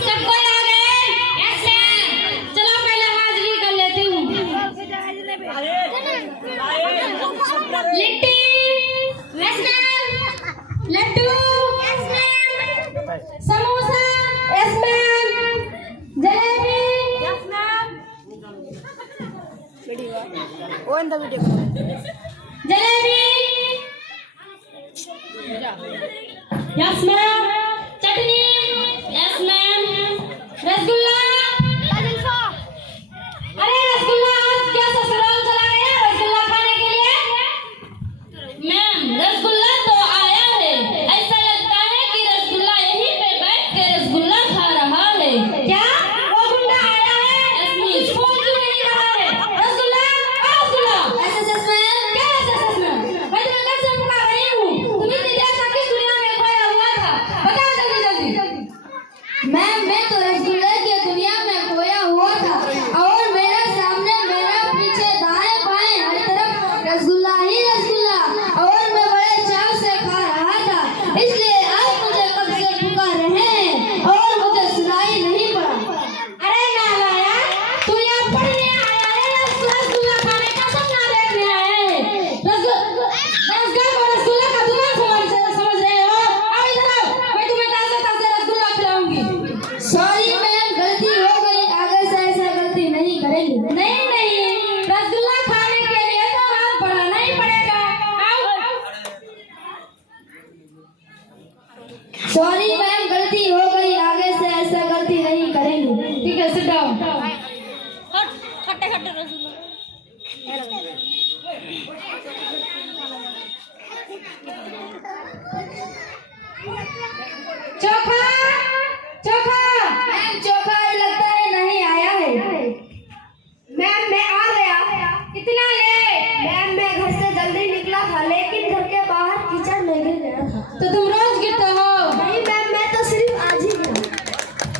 सबको आ गए? Yes ma'am. चलो पहले हाजिरी कर लेती हूँ। Litti, yes ma'am. Laddu, yes ma'am. Samosa, yes ma'am. Jalebi, yes ma'am. Jalebi, yes ma'am. Chutney, yes ma'am. Rasgulla, अरे रसगुल्ला आज क्या ससुराल चला गया रसगुल्ला खाने के लिए? मैम रसगुल्ला तो आया है, ऐसा लगता है कि रसगुल्ला यहीं पे बैठ के रसगुल्ला खा रहा है। क्या वो गुंडा आया है? यस फोन क्यों नहीं रहा है? रसगुल्ला, रसगुल्ला। एसएसएस मैम, क्या एसएसएस मैम? मैं तुम्हें कब से पुकार रही हूँ, तुम इतनी देर तक किस दुनिया में खोया हुआ था? बताओ जल्दी जल्दी। मैम मैं तो रसगुल्ले की दुनिया में खोया हुआ था और मेरे सामने मेरे पीछे दाएं बाएं हर तरफ रसगुल्ला ही रसगुल्ला और मैं बड़े चाव से खा रहा था, इसलिए आप मुझे कब से पुकार रहे हैं और मुझे सुनाई नहीं पड़ा। अरे नालाया, तू यहाँ पढ़ने आया है या रसगुल्ला खाने का सपना देखने आया है? रसगुल्ला का दुकान समझ रहे हो? आओ इधर आओ, मैं तुम्हें ताज़ा ताज़ा रसगुल्ला खिलाऊंगी। सॉरी मैम, गलती हो गई, आगे से ऐसा गलती नहीं करेंगे। नहीं नहीं, रसगुल्ला खाने के लिए तो हाथ बढ़ाना ही पड़ेगा। आओ। सॉरी मैम, गलती हो गई, आगे से ऐसा गलती नहीं करेंगे। ठीक है, सिट डाउन। खट्टे खट्टे रसगुल्ला। चोखा, चोखा। मैम चोखा लगता है नहीं आया है। मैम मैं आ गया। इतना लेट? मैम मैं घर से जल्दी निकला था लेकिन घर के बाहर कीचड़ में गिर गया था। तो तुम रोज गिरते हो? नहीं मैम, मैं तो सिर्फ आज ही गिरा।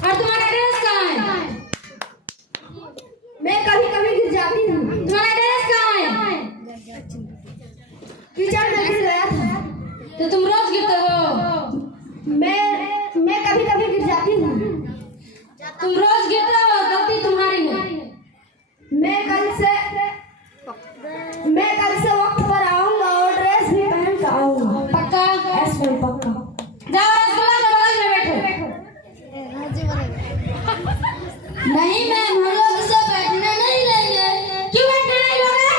और तुम्हारा ड्रेस कहाँ है? मैं कभी कभी गिर जाती हूँ। तुम्हारा ड्रेस कहाँ है? कीचड़ में गिर गया था। तो तुम रोज गिरते हो? मैं कभी कभी गिर जाती हूँ। तुम रोज गिरते हो, गलती तुम्हारी है। मैं कल से वक्त पर आऊंगा और ड्रेस भी पहन कर आऊंगा। पक्का? यस मैम पक्का। जाओ रसगुल्ला के बगल में बैठो। नहीं मैम, हम लोग इसे बैठने नहीं लेंगे। क्यों बैठने नहीं लोगे?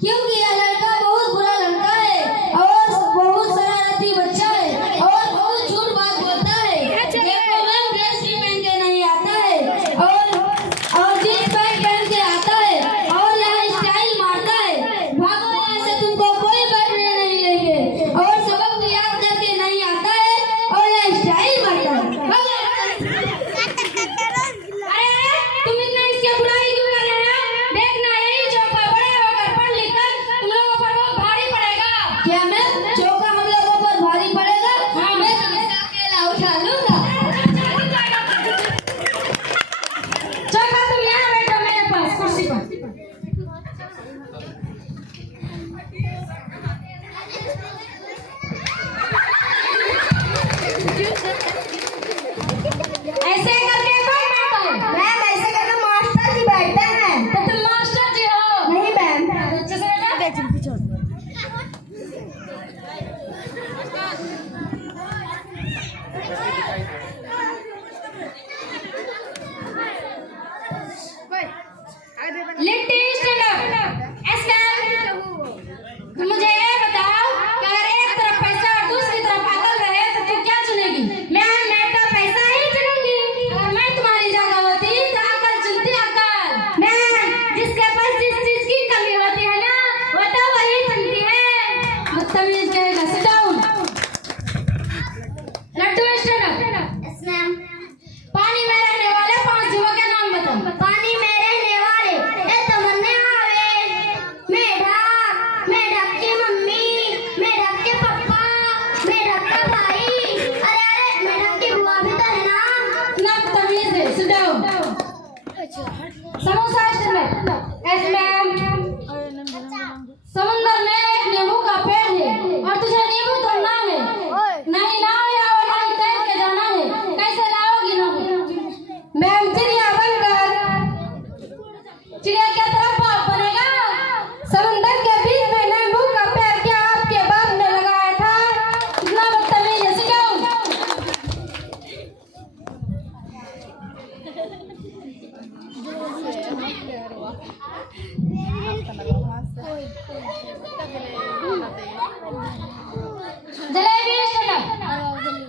क्योंकि यह लड़का बहुत बुरा लड़का है और बहुत शरारती बच्चा है और बहुत झूठ बात बोलता है। देखो मैम, ड्रेस भी पहन के नहीं आता है और जींस पैंट पहन के आता है और यहाँ स्टाइल मारता है। भागो यहाँ से, तुमको कोई बैठने नहीं लेंगे और सबक याद करके नहीं आता है और यहाँ स्टाइल मारता है। भागो। अरे तुम इतना इसके बुराई क्यों कर रहे हो? देखना यही चौका बड़े होकर पढ़ लिख कर तुम लोगों पर बहुत भारी पड़ेगा। क्या मैम चौका हम लोगों पर भारी पड़ेगा? हाँ, मैं तो इसे अकेला उठा लूंगा। चौका तुम यहाँ बैठो मेरे पास कुर्सी पर। ऐसे करके कौन बैठता है? मैम ऐसे करके मास्टर जी बैठते हैं। तो तुम मास्टर जी हो? नहीं मैम। अच्छे से बैठो। Litti stand up. Yes ma'am. तुम मुझे ये बताओ कि अगर एक तरफ पैसा और दूसरी तरफ अकल रहे तो तू क्या चुनेगी? Ma'am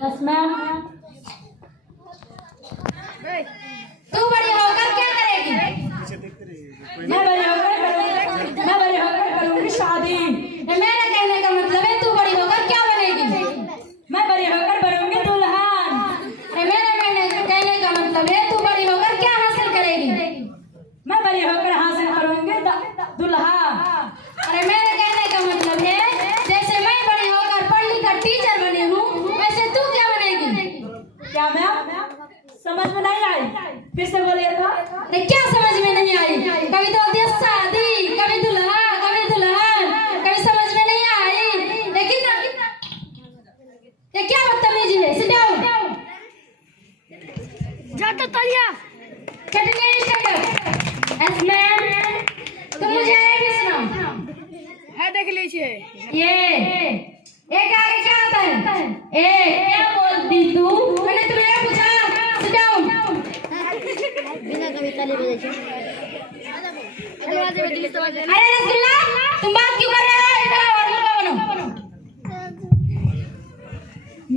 yes ma'am. तू बड़ी होकर क्या करेगी? मैं बड़ी होकर करूंगी शादी। मेरा कहने का मतलब है तू बड़ी होकर क्या बनेगी? मैं बड़ी होकर बनूंगी दुल्हन। मेरा कहने का मतलब है तू बड़ी होकर क्या हासिल करेगी? मैं बड़ी होकर हासिल करूंगी दुल्हा। अरे मेरे कहने का मतलब है जैसे मैं बड़ी होकर पढ़ लिखकर टीचर बनी हूँ वैसे तू क्या बनेगी? क्या मैम समझ में नहीं आई? फिर से बोलिएगा। क्या समझ में नहीं आई? कभी तो दिया शादी, कभी दुल्हा, कभी दुल्हन, कभी समझ में नहीं आई। लेकिन ये क्या बदतमीजी है? Sit down. जाता तलिया चटनी स्टैंड। Yes ma'am. तुम मुझे ये भी सुनाओ। है देख लीजिए। ये एक आगे क्या आता है? ए क्या बोलती तू? मैंने तुम्हें ये पूछा। Sit down. बिना कभी ताली बजाई अरे रसगुल्ला तुम बात क्यों कर रहे हो? इधर आओ और मुर्गा बनो।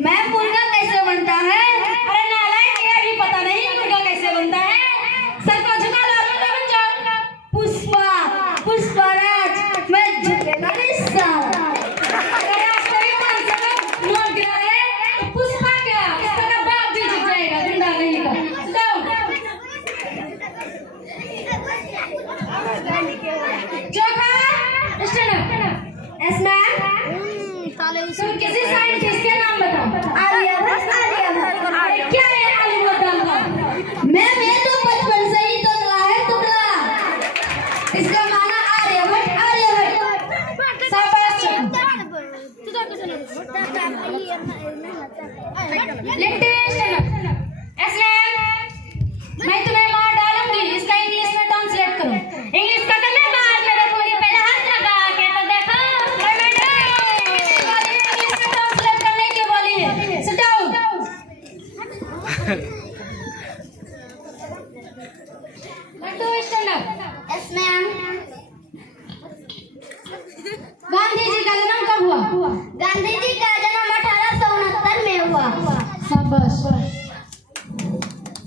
मैं मुर्गा कैसे बनता है? अरे नालायक, ये भी पता नहीं मुर्गा कैसे बनता है? सर को झुका लो और मुर्गा बन जाओ। पुष्पराज मैं झुकेगा नहीं साला। अगर आज तेरी कान से नोट गिरा है तो पुष्पा क्या इसका बाप भी झुक जाएगा जिंदा नहीं का। जाओ चौका स्टैंड अप। Yes ma'am. तुम किसी साइंटिस्ट के नाम बताओ। आर्यभट्ट। क्या है आर्यभट्ट का? मैम ये तो बचपन से ही टुकड़ा है टुकड़ा। इसका माना आर्यभट्ट। शाबाश। Litti stand up. Yes ma'am. मैं तुम्हें मार डालूंगी। इसका इंग्लिश में ट्रांसलेट करो। इंग्लिश का करने बाद मेरे पूरी पहले हाथ लगा के तो देखो। इंग्लिश में ट्रांसलेट करने की बोली है। Sit down. Laddu stand up. Yes ma'am. Gandhi ji का जन्म कब हुआ? गांधी जी का जन्म 1869 में हुआ। शाबाश।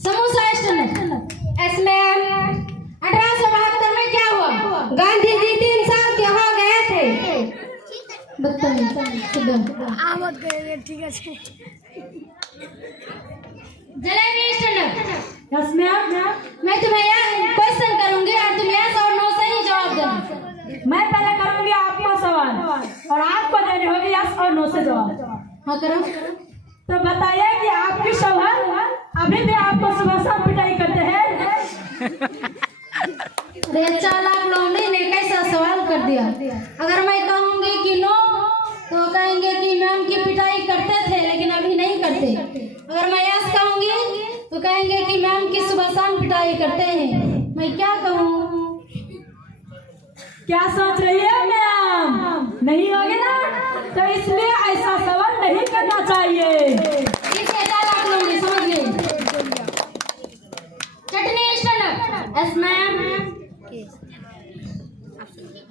Samosa stand up. Yes ma'am. 1872 में क्या हुआ? गांधी जी 3 साल के हो गए थे। बदतमीज। आमद गए ठीक है। Jalebi stand up. Yes ma'am. मैं तुम्हें यह क्वेश्चन करूंगी और तुम यस और नो से ही जवाब देना। मैं पहले करूंगी आपको सवाल और आपको देने होगी यस और नो से जवाब। हाँ करो। तो बताइए कि आपकी शौहर अभी भी आपको सुबह शाम पिटाई करते हैं? अरे चालाक लौंडे ने कैसा सवाल कर दिया। अगर मैं कहूंगी कि नो तो कहेंगे कि मैम की पिटाई करते थे लेकिन अभी नहीं करते। अगर मैं यस कहूंगी तो कहेंगे कि मैम की सुबह शाम पिटाई करते हैं। मैं क्या कहूँ? क्या सोच रही है मैम? नहीं होगी ना? तो इसलिए ऐसा सवाल नहीं करना चाहिए। इसे चालाक लौंडे समझ गए। चटनी स्टैंड अप। Yes ma'am.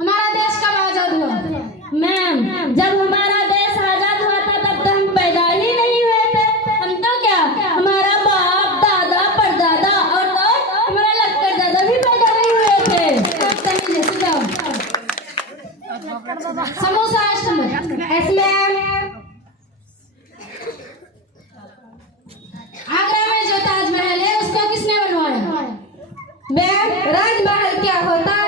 हमारा देश कब आजाद हुआ? मैम जब हमारा देश आजाद हुआ था तब तो हम पैदा ही नहीं हुए थे। हम तो क्या हमारा बाप दादा परदादा और तो हमारा लक्कर दादा भी पैदा नहीं हुए थे। Samosa stand up. Yes ma'am. Agra में जो ताजमहल है उसको किसने बनवाया? मैम राजमहल क्या होता है?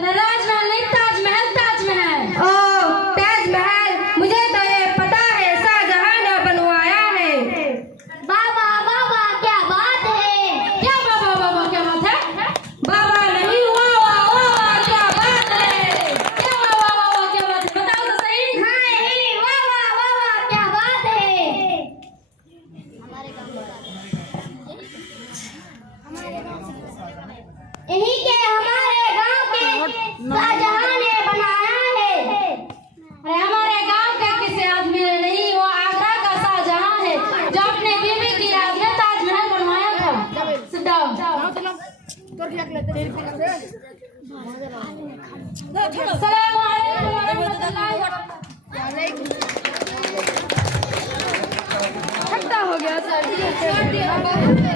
राजमहल नहीं ताजमहल। ताजमहल। ओह ताजमहल मुझे तो ये पता है शाहजहां ने बनवाया है। बाबा बाबा क्या बात है? क्या बाबा बाबा क्या बात है? बाबा नहीं वाह वाह वाह क्या बात है? क्या वाह वाह वाह क्या बात है? बताओ तो सही। हाँ यही वाह वाह वाह क्या बात है? यही के हमारे गांव के शाहजहां ने बनाया है। अरे हमारे गांव के किसी आदमी ने नहीं, वो आगरा का शाहजहां है जो अपने बीवी की याद में ताजमहल बनवाया था। Sit down. अस्सलाम वालेकुम। सर जी छोड़ दिया